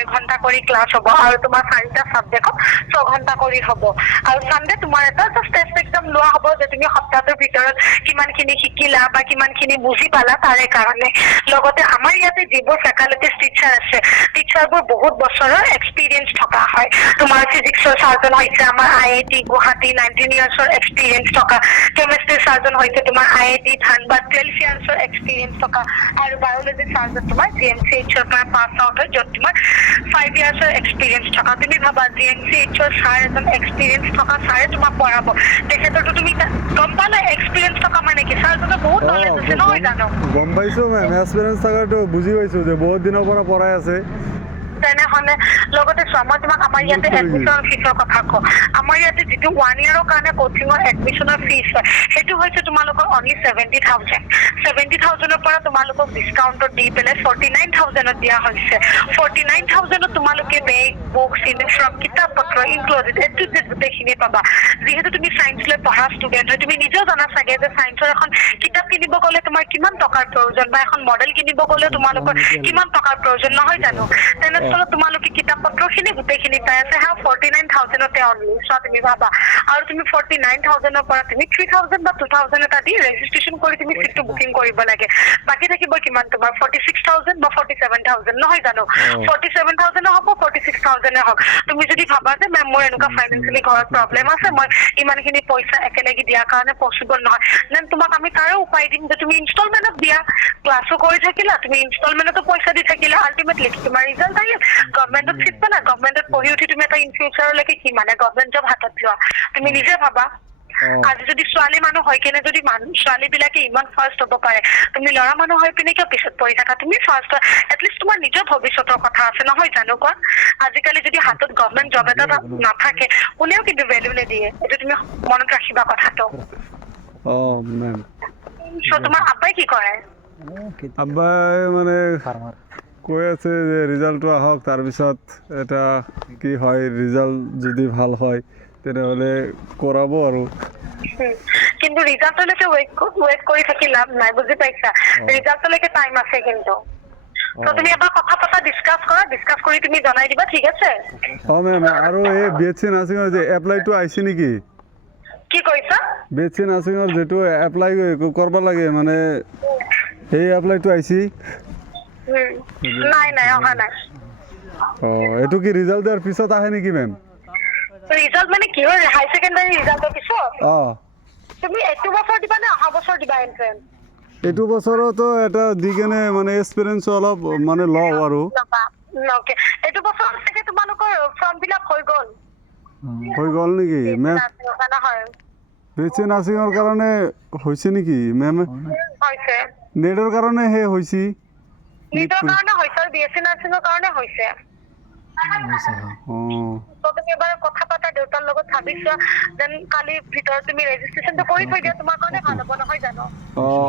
1.5 ঘন্টা কৰি ক্লাছ হ'ব আৰু তোমাৰ 4টা সাবজেক্টত 6 ঘন্টা কৰি হ'ব আৰু সানডে তোমাৰ এটা জাস্ট টেষ্ট এক্সাম লোৱা হ'ব যে তুমি সপ্তাহটোৰ ভিতৰত কিমানখিনি শিকিলা বা কিমানখিনি বুজি পালা তাৰে কাৰণে লগতে আমাৰ ইয়াতে যিবোৰ ফেকাল্টিজ টিচাৰ আছে টিচাৰবোৰ বহুত বছৰৰ এক্সপিৰিয়েঞ্চ থকা হয় তোমাৰ ফিজিক্সৰ চাৰ্জন হৈছে আমাৰ IIT গুৱাহাটী 19 ইয়াৰ্ছৰ এক্সপিৰিয়েঞ্চ থকা কেমিষ্ট্ৰিৰ চাৰ্জন হৈছে তোমাৰ IIT ধানবাদ 12 ইয়াৰ্ছৰ এক্সপিৰিয়েঞ্চ থকা আৰু বায়োলজি চাৰ্জন তোমাৰ GMCHৰ পৰা পাছ আউট হয় য'ত তোমাৰ 5 ইয়াৰ্ছৰ এক্সপিৰিয়েঞ্চ থকা তুমি ভাবা GMCHৰ ছাৰ এজন এক্সপিৰিয়েঞ্চ থকা ছাৰে তোমাক পঢ়াব তেখেতৰতো তুমি গম পালা এক্সপিৰিয়েঞ্চ থকা মানে কি ছাৰজনৰ বহুত নলেজ আছে নহয় জানো গম পাইছো মেম এক্সপিৰিয়েঞ্চ থকাটো বুজি পাইছো যে বহুত দিনৰ পৰা পঢ়াই আছে তেনেহলে লগতে চোৱা মই তোমাক আমাৰ ইয়াতে এডমিশ্যন ফিজৰ কথা কওঁ আমাৰ ইয়াতে যিটো 1 ইয়াৰৰ কাৰণে কোচিঙৰ এডমিশ্যনৰ ফিজ হয় সেইটো হৈছে তোমালোকৰ অনলি 70,000 70,000ৰ পৰা তোমালোকক ডিছকাউণ্টত দি পেলাই 49,000ত দিয়া হৈছে 49,000ত তোমালোকে বেগ বুকছ ইউনিফৰ্ম কিতাপ পত্ৰ ইনক্লুডেড এটো গোটেইখিনি পাবা যিহেতু তুমি চায়েন্স লৈ পঢ়া ষ্টুডেণ্ট হয় তুমি নিজেও জানা চাগে যে চায়েন্সৰ এখন কিতাপ কিনিব গ'লে তোমাৰ কিমান টকাৰ প্ৰয়োজন বা এখন মডেল কিনিব গ'লে তোমালোকৰ কিমান টকাৰ প্ৰয়োজন নহয় জানো তেনেস্থলত তোমালোকে কিতাপ পত্ৰখিনি গোটেইখিনি পাই আছে হা 49,000তে অনলি চোৱা তুমি ভাবা আৰু তুমি 49,000ৰ পৰা তুমি 3,000 বা 2,000 এটা দি ৰেজিষ্ট্ৰেশ্যন কৰি তুমি চিটটো বুকিং কৰিব লাগে বাকী থাকিব কিমান তোমাৰ 46,000 বা 47,000 নহয় জানো 47,000 হ'ব 46,000 হওক তুমি যদি ভাবা যে মেম মোৰ এনেকুৱা ফাইনেন্সিয়েলি ঘৰত প্ৰব্লেম আছে মই ইমানখিনি পইচা একেলগে দিয়াৰ কাৰণে পচিবল নহয় দেন তোমাক আমি তাৰো উপায় দিম যে তুমি ইনষ্টলমেণ্টত দিয়া ক্লাছো কৰি থাকিলা তুমি ইনষ্টলমেণ্টতো পইচা দি থাকিলা আল্টিমেটলি তোমাৰ ৰিজাল্ট আহিল গভৰ্ণমেণ্টত চিট পালা গভৰ্ণমেণ্টত পঢ়ি উঠি তুমি এটা ইন ফিউচাৰলৈকে কি মানে গভৰ্ণমেণ্ট জব হাতত লোৱা তুমি নিজে ভাবা আজি যদি ছোৱালী মানুহ হৈ কেনে যদি ছোৱালী বিলাকে ইমান ফাৰ্ষ্ট হ'ব পাৰে তুমি ল'ৰা মানুহ হৈ পিনে কিয় পিছত পৰি থাকা তুমি ফাৰ্ষ্ট এটলিষ্ট তোমাৰ নিজৰ ভৱিষ্যতৰ কথা আছে নহয় জানো কোৱা আজিকালি যদি হাতত গভৰ্ণমেণ্ট জব এটা নাথাকে কোনেও কিন্তু ভেলু নিদিয়ে এইটো তুমি মনত ৰাখিবা কথাটো মেম তোমাৰ আব্বাই কি কৰে আব্বাই মানে কৈ আছে যে ৰিজাল্টটো আহক তাৰপিছত এটা কি হয় ৰিজাল্ট যদি ভাল হয় তেনেহ'লে কৰাব আৰু কিন্তু ৰিজাল্টলৈকে ৱেইট কৰি থাকি লাভ নাই বুজি পাইছা ৰিজাল্টলৈকে টাইম আছে কিন্তু তুমি এবাৰ কথা পতা ডিছকাছ কৰি তুমি জনাই দিবা ঠিক আছে মেম আৰু এই BSc নাৰ্ছিঙৰ যে এপ্লাইটো আহিছে নেকি কি কৈছা BSc নাৰ্ছিঙৰ যেটো এপ্লাই কৰিব লাগে মানে সেই এপ্লাইটো আহিছে নাই অহা নাই এইটো কি ৰিজাল্ট দিয়াৰ পিছত আহে নেকি মেম ৰিজাল্ট মানে কি হয় হাই সেকেন্ডাৰী ৰিজাল্টৰ পিছত তুমি এইটো বছৰ দিবা নে অহা বছৰ দিবা এন্ট্ৰেন্স এইটো বছৰতো এটা দি কেনে মানে এক্সপিৰিয়েঞ্চ অলপ মানে লওঁ আৰু ওকে এইটো বছৰ থেকে তোমালোকৰ ফৰ্ম ফিলআপ হৈ গ'ল নেকি মেম BSc নাৰ্ছিঙৰ কাৰণে হৈছে নেকি মেম হৈছে নেটৰ কাৰণে হে হৈছে নিটৰ কাৰণে হৈছে আৰু BSc নাৰ্ছিঙৰ কাৰণে হৈছে তুমি এবাৰ কথা পাতা দেউতাৰ লগত ভাবিছা দেন কালি ভিতৰত তুমি ৰেজিষ্ট্ৰেশ্যনটো কৰি থৈ দিয়া তোমাৰ কাৰণে ভাল হ'ব নহয় জানো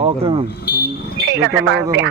ওকে মেম ঠিক আছে বাৰু দিয়া